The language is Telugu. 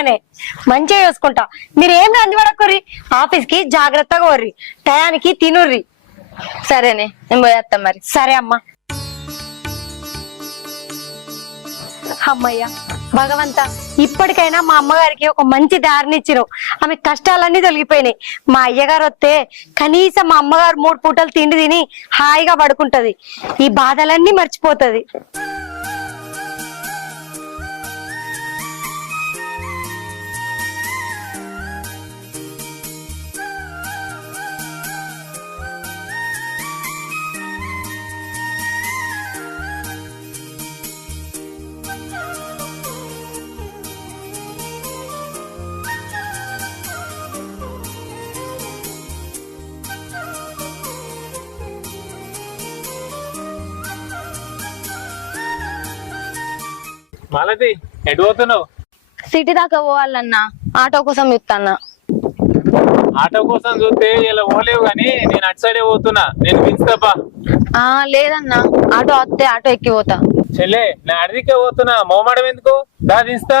లెక్కనే మంచిగా చూసుకుంటా. మీరు ఏం రంది పడకుర్రి, ఆఫీస్ కి జాగ్రత్తగా వర్రి, టయానికి తినుర్రి. సరేనే నేను పోయేస్తా మరి. సరే అమ్మా. అమ్మయ్య భగవంత, ఇప్పటికైనా మా అమ్మగారికి ఒక మంచి దారినిచ్చిరు. ఆమె కష్టాలన్నీ తొలగిపోయినాయి. మా అయ్యగారు వస్తే కనీసం మా అమ్మగారు 3 పూటలు తిండి తిని హాయిగా పడుకుంటది, ఈ బాధలన్నీ మర్చిపోతది. మాలతి, ఎటు పోతున్నావు? సిటీ దాకా పోవాలన్నా, ఆటో కోసం చూస్తాన్నా. ఆటో కోసం చూస్తే ఇలా పోలేవు గాని నేను అటు సైడే పోతున్నా, నేను పిలుస్తాపా. లేదన్నా, ఆటో వస్తే ఆటో ఎక్కి పోతా. చెల్లే, నేను అడిదికే పోతున్నా, మొహమాటం ఎందుకు? దా దిస్తా.